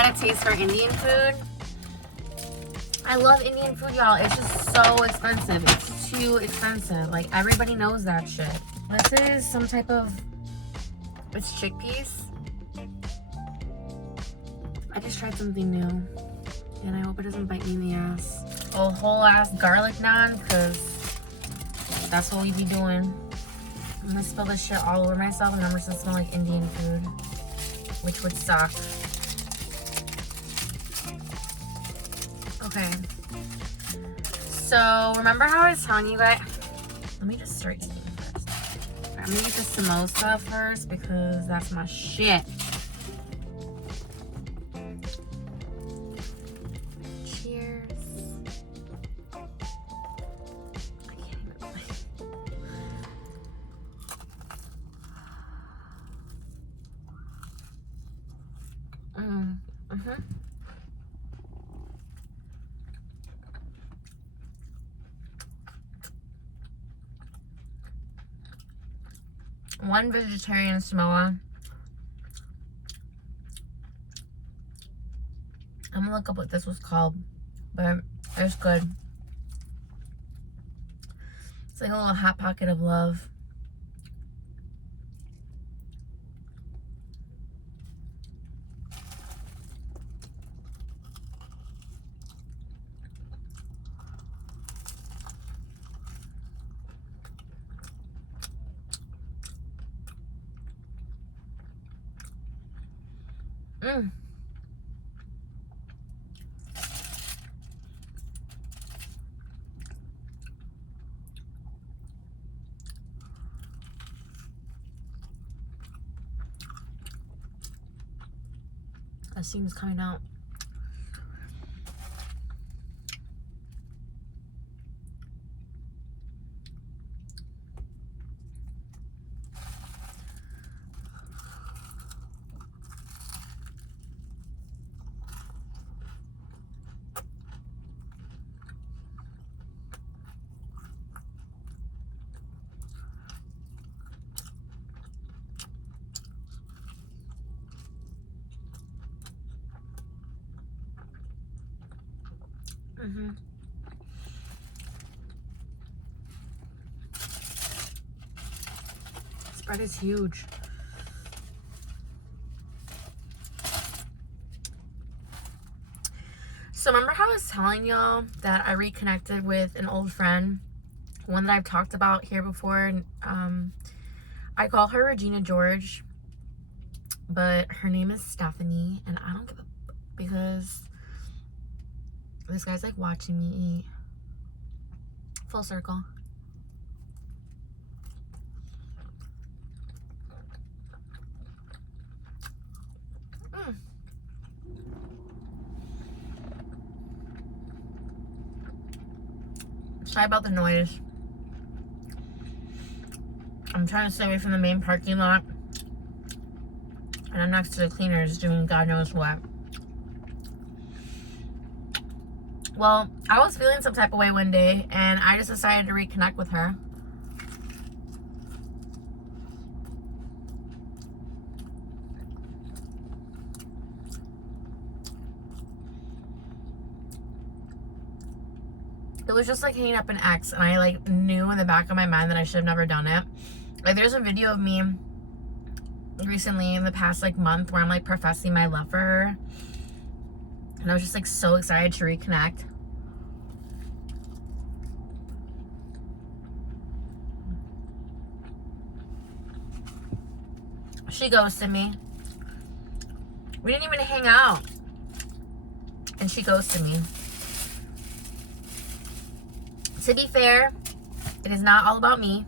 had a taste for Indian food. I love Indian food, y'all. It's just so expensive. It's too expensive. Like, everybody knows that shit. This is some type of... It's chickpeas. I just tried something new. And I hope it doesn't bite me in the ass. A whole ass garlic naan, because that's what we be doing. I'm gonna spill this shit all over myself and I'm just gonna smell like Indian food, which would suck. Okay. So, remember how I was telling you guys? Let me just start eating first. Okay, I'm gonna eat the samosa first because that's my shit. One vegetarian Samoa. I'm gonna look up what this was called, but it's good. It's like a little hot pocket of love. That seems coming out. This bread is huge. So remember how I was telling y'all that I reconnected with an old friend, one that I've talked about here before. I call her Regina George, but her name is Stephanie, and I don't give a because this guy's like watching me eat. Full circle. Sorry about the noise. I'm trying to stay away from the main parking lot. And I'm next to the cleaners doing God knows what. Well, I was feeling some type of way one day and I just decided to reconnect with her. It was just like hanging up an ex, and I like knew in the back of my mind that I should have never done it. Like, there's a video of me recently in the past like month where I'm like professing my love for her, and I was just like so excited to reconnect. She ghosted me. We didn't even hang out, and she ghosted me. To be fair, it is not all about me.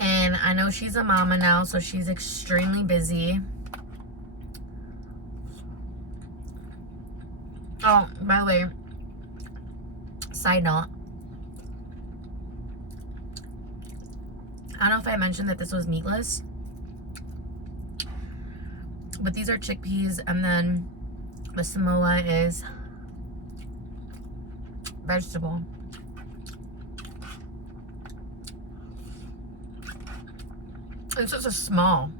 And I know she's a mama now, so she's extremely busy. Oh, by the way, side note. I don't know if I mentioned that this was meatless. But these are chickpeas, and then the Samoa is vegetable. It's just a small.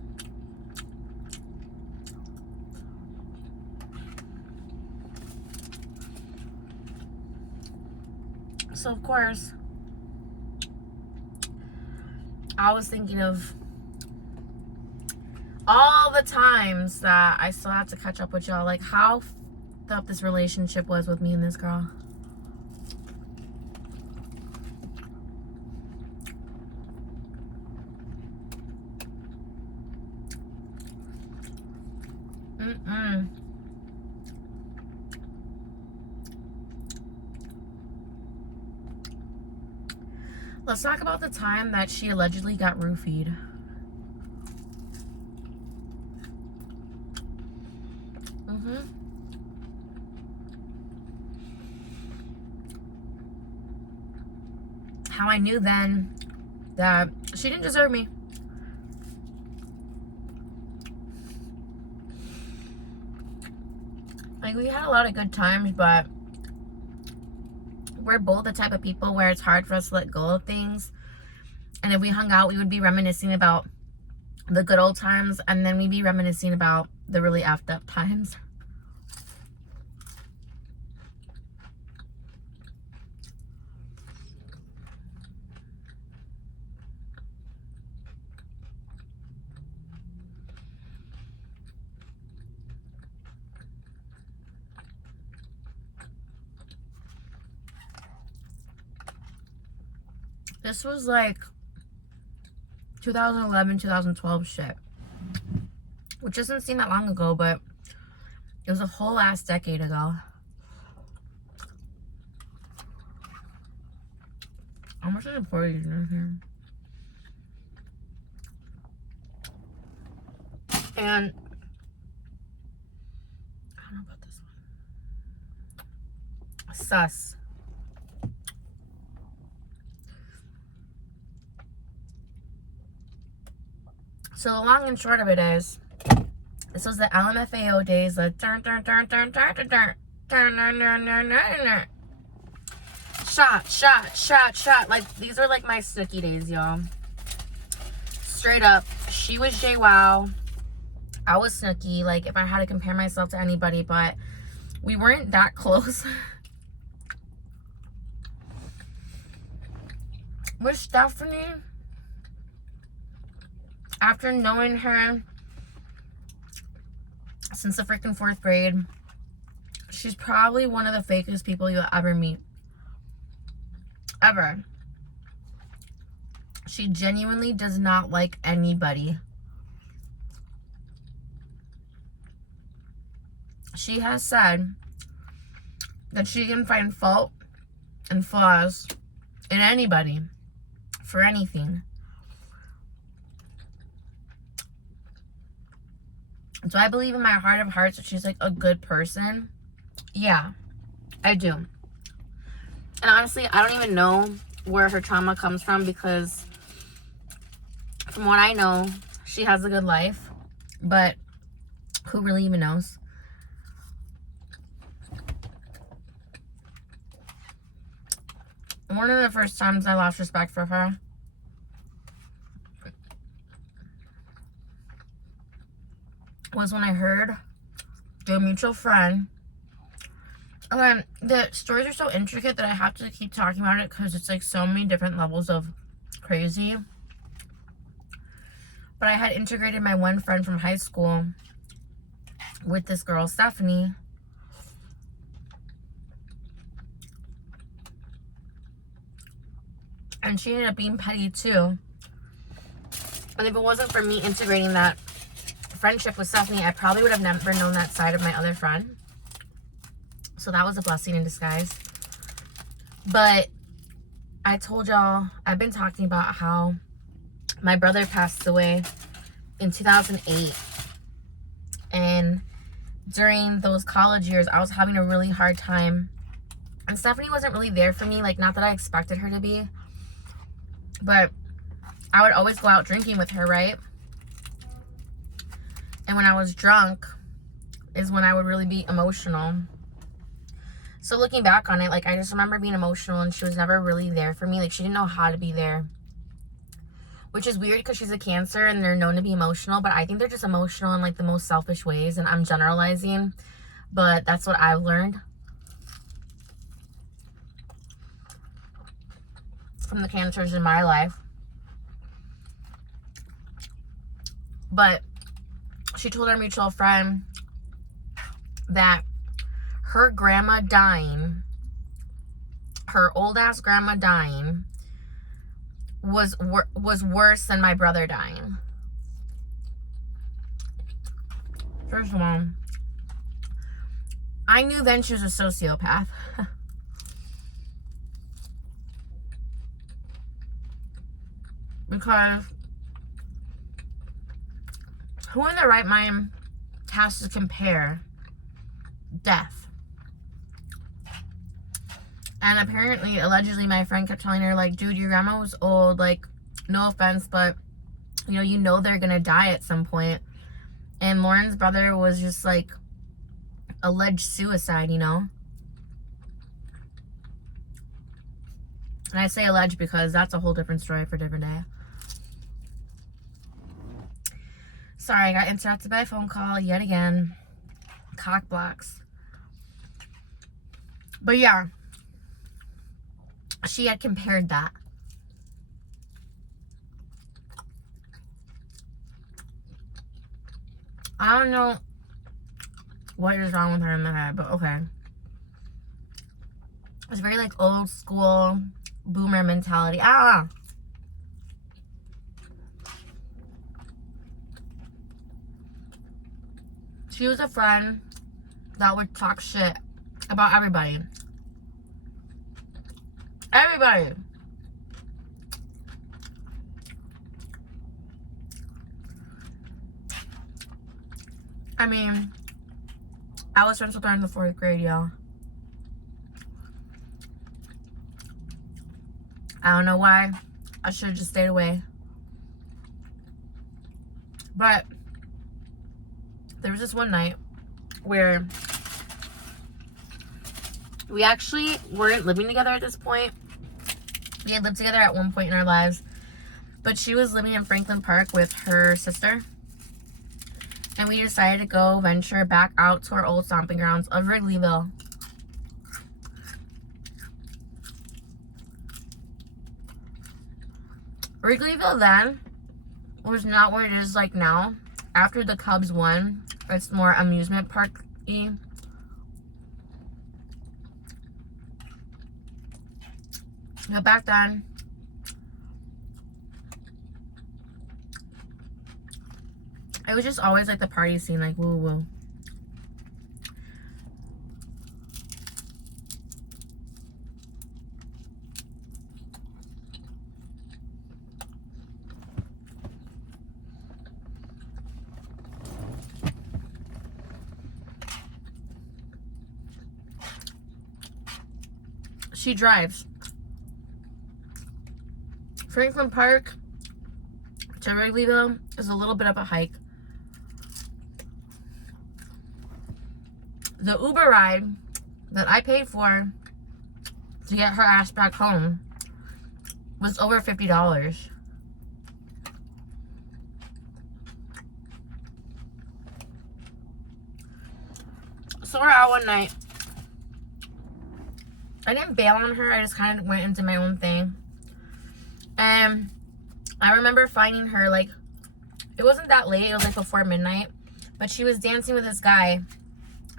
So of course, I was thinking of all the times that I still have to catch up with y'all. Like how f***ed up this relationship was with me and this girl. Let's talk about the time that she allegedly got roofied. How I knew then that she didn't deserve me. Like, we had a lot of good times, but we're both the type of people where it's hard for us to let go of things. And if we hung out, we would be reminiscing about the good old times, and then we'd be reminiscing about the really effed up times. This was like 2011, 2012 shit. Which doesn't seem that long ago, but it was a whole ass decade ago. How much is the porridge in here? And I don't know about this one. Sus. So the long and short of it is, this was the LMFAO days, the shot. Like, these are like my Snooki days, y'all. Straight up, she was JWoww, I was Snooki. Like, if I had to compare myself to anybody, but we weren't that close. With Stephanie, after knowing her since the freaking 4th grade, she's probably one of the fakest people you'll ever meet. Ever. She genuinely does not like anybody. She has said that she can find fault and flaws in anybody for anything. Do I believe in my heart of hearts that she's like a good person? Yeah, I do. And honestly, I don't even know where her trauma comes from, because from what I know, she has a good life. But who really even knows? One of the first times I lost respect for her was when I heard their mutual friend. And the stories are so intricate that I have to keep talking about it, because it's like so many different levels of crazy. But I had integrated my one friend from high school with this girl, Stephanie. And she ended up being petty too. And if it wasn't for me integrating that friendship with Stephanie, I probably would have never known that side of my other friend. So that was a blessing in disguise. But I told y'all, I've been talking about how my brother passed away in 2008. And during those college years, I was having a really hard time. And Stephanie wasn't really there for me. Like, not that I expected her to be. But I would always go out drinking with her, right? And when I was drunk is when I would really be emotional. So looking back on it, like, I just remember being emotional, and she was never really there for me. Like, she didn't know how to be there. Which is weird, because she's a Cancer and they're known to be emotional. But I think they're just emotional in like the most selfish ways. And I'm generalizing. But that's what I've learned. from the cancers in my life. But she told our mutual friend that her grandma dying, her old ass grandma dying, was worse than my brother dying. First of all, I knew then she was a sociopath. Because who in their right mind has to compare death? And apparently, allegedly, my friend kept telling her, like, dude, your grandma was old. Like, no offense, but, you know they're going to die at some point. And Lauren's brother was just, like, alleged suicide, you know? And I say alleged because that's a whole different story for a different day. Sorry, I got interrupted by a phone call yet again. Cock blocks. But yeah. She had compared that. I don't know what is wrong with her in the head, but okay. It's very like old school boomer mentality. She was a friend that would talk shit about everybody. Everybody. I mean, I was friends with her in the 4th grade, y'all. I don't know why. I should have just stayed away. But there was this one night where we actually weren't living together at this point. We had lived together at one point in our lives. But she was living in Franklin Park with her sister. And we decided to go venture back out to our old stomping grounds of Wrigleyville. Wrigleyville then was not what it is like now. After the Cubs won, it's more amusement park-y. But back then, it was just always like the party scene, like woo woo. She drives. Franklin Park to Wrigleyville is a little bit of a hike. The Uber ride that I paid for to get her ass back home was over $50. So we're out one night. I didn't bail on her. I just kind of went into my own thing. And I remember finding her, like, it wasn't that late. It was like before midnight. But she was dancing with this guy.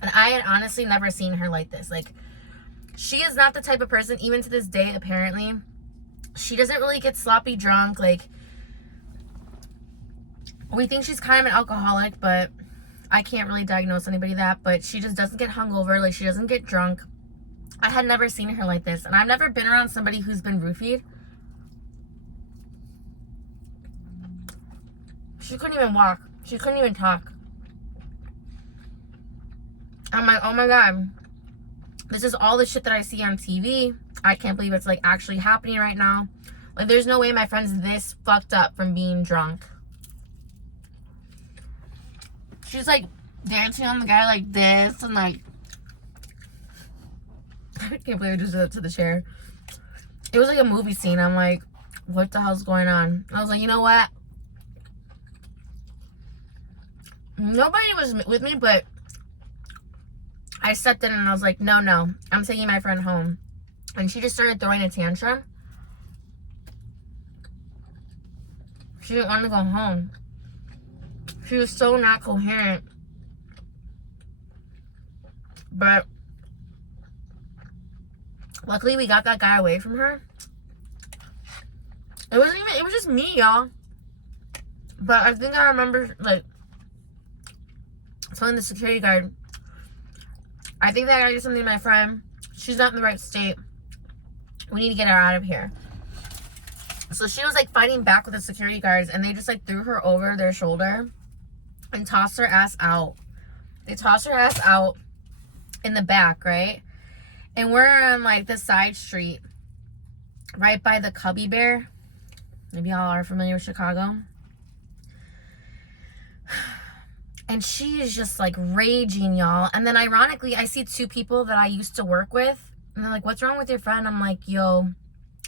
And I had honestly never seen her like this. Like, she is not the type of person, even to this day, apparently. She doesn't really get sloppy drunk. Like, we think she's kind of an alcoholic, but I can't really diagnose anybody that. But she just doesn't get hungover. Like, she doesn't get drunk. I had never seen her like this. And I've never been around somebody who's been roofied. She couldn't even walk. She couldn't even talk. I'm like, oh my God. This is all the shit that I see on TV. I can't believe it's like actually happening right now. Like, there's no way my friend's this fucked up from being drunk. She's like dancing on the guy like this and like, I can't believe I just did that to the chair. It was like a movie scene. I'm like, what the hell's going on? I was like, you know what? Nobody was with me, but I stepped in and I was like, no, I'm taking my friend home. And she just started throwing a tantrum. She didn't want to go home. She was so not coherent. But luckily we got that guy away from her. It was just me, y'all. But I think I remember, like, telling the security guard, I think that guy did something to my friend. She's not in the right state. We need to get her out of here. So she was, like, fighting back with the security guards, and they just, like, threw her over their shoulder and tossed her ass out. They tossed her ass out in the back, right? And we're on, like, the side street right by the Cubby Bear. Maybe y'all are familiar with Chicago. And she is just, like, raging, y'all. And then, ironically, I see two people that I used to work with. And they're like, what's wrong with your friend? I'm like, yo,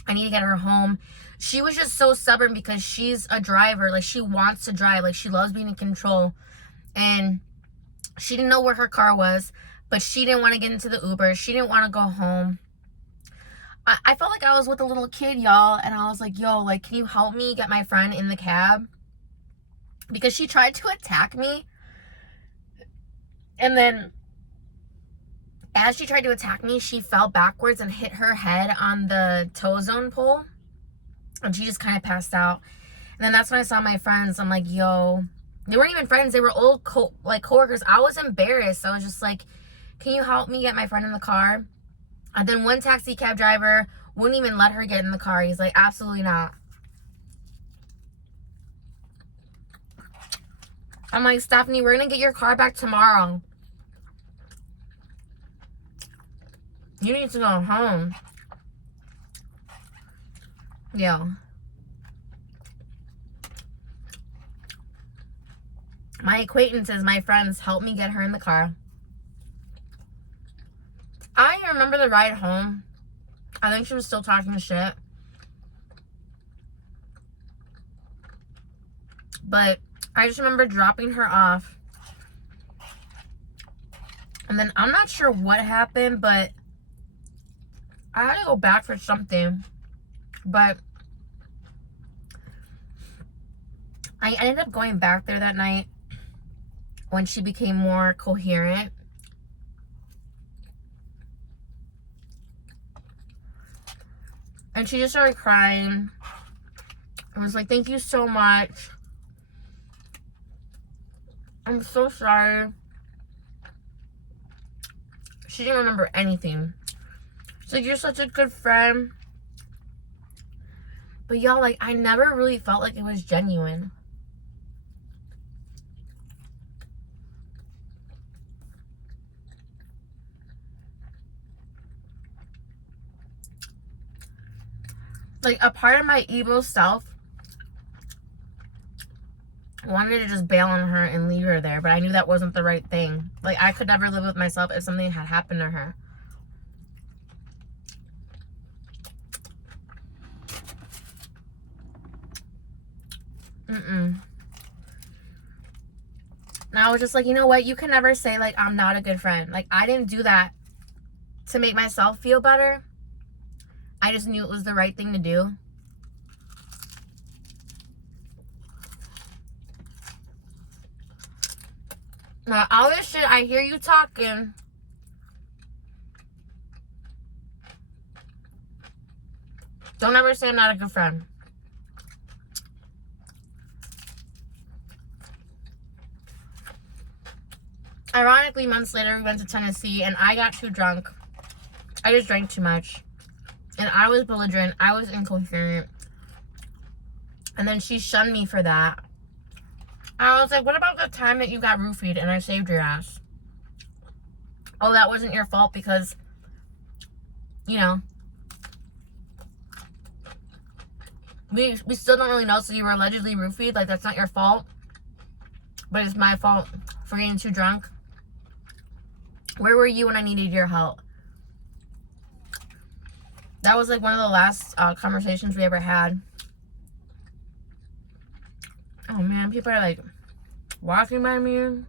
I need to get her home. She was just so stubborn because she's a driver. Like, she wants to drive. Like, she loves being in control. And she didn't know where her car was. But she didn't want to get into the Uber. She didn't want to go home. I felt like I was with a little kid, y'all. And I was like, yo, like, can you help me get my friend in the cab? Because she tried to attack me. And then, as she tried to attack me, she fell backwards and hit her head on the tow zone pole. And she just kind of passed out. And then that's when I saw my friends. I'm like, yo. They weren't even friends. They were old coworkers. I was embarrassed. I was just like, can you help me get my friend in the car? And then one taxi cab driver wouldn't even let her get in the car. He's like, absolutely not. I'm like, Stephanie, we're going to get your car back tomorrow. You need to go home. Yo. My acquaintances, my friends, helped me get her in the car. I remember the ride home. I think she was still talking shit. But I just remember dropping her off. And then I'm not sure what happened, but I had to go back for something. But I ended up going back there that night when she became more coherent. And she just started crying. I was like, thank you so much. I'm so sorry. She didn't remember anything. She's like, you're such a good friend. But y'all, like, I never really felt like it was genuine. Like, a part of my evil self wanted to just bail on her and leave her there, but I knew that wasn't the right thing. Like, I could never live with myself if something had happened to her. And I was just like, you know what? You can never say, like, I'm not a good friend. Like, I didn't do that to make myself feel better. I just knew it was the right thing to do. Now, all this shit, I hear you talking. Don't ever say I'm not a good friend. Ironically, months later, we went to Tennessee, and I got too drunk. I just drank too much. And I was belligerent. I was incoherent. And then she shunned me for that. I was like, what about the time that you got roofied and I saved your ass? Oh, that wasn't your fault because, you know, we still don't really know. So you were allegedly roofied. Like, that's not your fault. But it's my fault for getting too drunk. Where were you when I needed your help? That was like one of the last conversations we ever had. Oh man, people are like walking by me.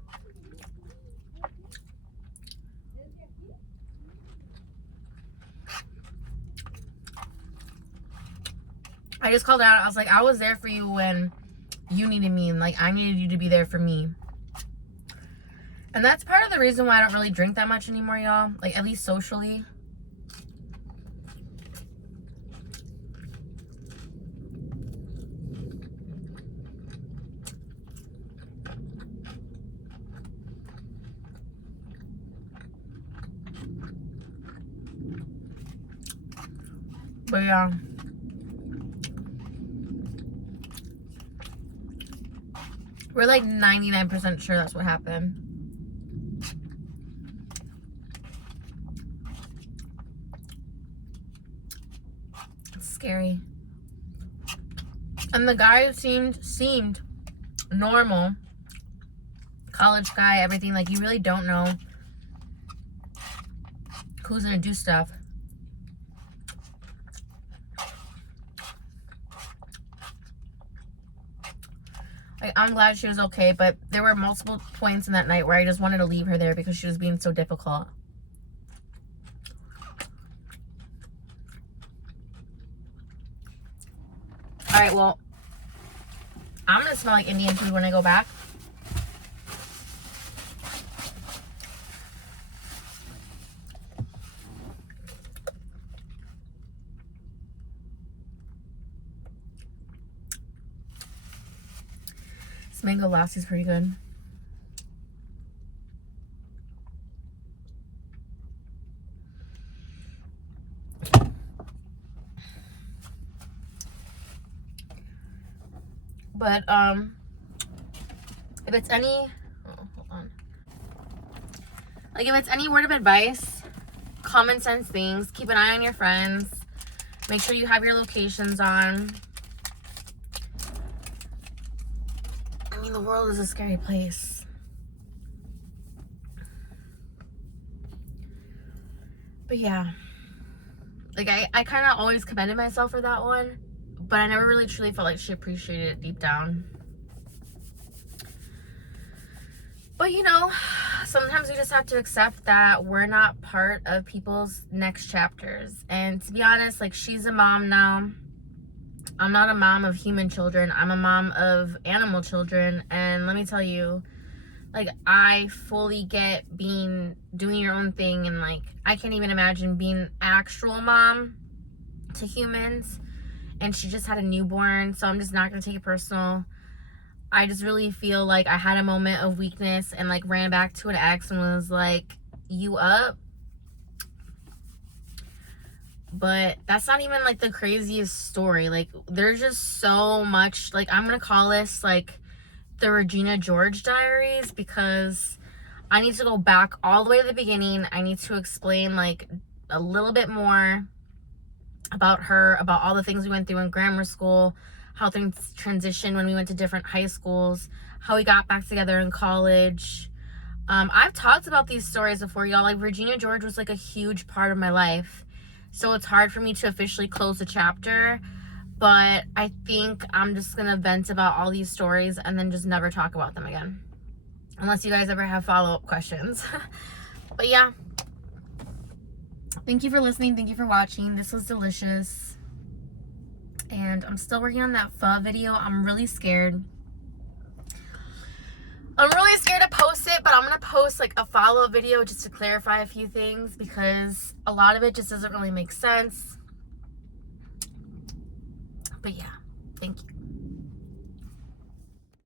I just called out. I was like, I was there for you when you needed me, and like I needed you to be there for me. And that's part of the reason why I don't really drink that much anymore, y'all. Like, at least socially. But yeah. We're like 99% sure that's what happened. It's scary. And the guy seemed normal. College guy, everything. Like, you really don't know who's gonna do stuff. Like, I'm glad she was okay, but there were multiple points in that night where I just wanted to leave her there because she was being so difficult. Alright, well, I'm gonna smell like Indian food when I go back. This mango lassi is pretty good. But if it's any, hold on. Like, if it's any word of advice, common sense things, keep an eye on your friends. Make sure you have your locations on. I mean, the world is a scary place. But yeah. Like, I kind of always commended myself for that one. But I never really truly felt like she appreciated it deep down. But, you know, sometimes we just have to accept that we're not part of people's next chapters. And to be honest, like, she's a mom now. I'm not a mom of human children. I'm a mom of animal children. And let me tell you, like, I fully get doing your own thing. And, like, I can't even imagine being an actual mom to humans. And she just had a newborn, so I'm just not going to take it personal. I just really feel like I had a moment of weakness and, like, ran back to an ex and was like, you up? But that's not even, like, the craziest story. Like, there's just so much. Like, I'm going to call this, like, the Regina George Diaries, because I need to go back all the way to the beginning. I need to explain, like, a little bit more about her, about all the things we went through in grammar school, how things transitioned when we went to different high schools, how we got back together in college. I've talked about these stories before, y'all. Like, Regina George was like a huge part of my life, so it's hard for me to officially close the chapter, but I think I'm just gonna vent about all these stories and then just never talk about them again, unless you guys ever have follow-up questions. But yeah, thank you for listening. Thank you for watching. This was delicious. And I'm still working on that pho video. I'm really scared. I'm really scared to post it, but I'm going to post like a follow-up video just to clarify a few things, because a lot of it just doesn't really make sense. But yeah, thank you.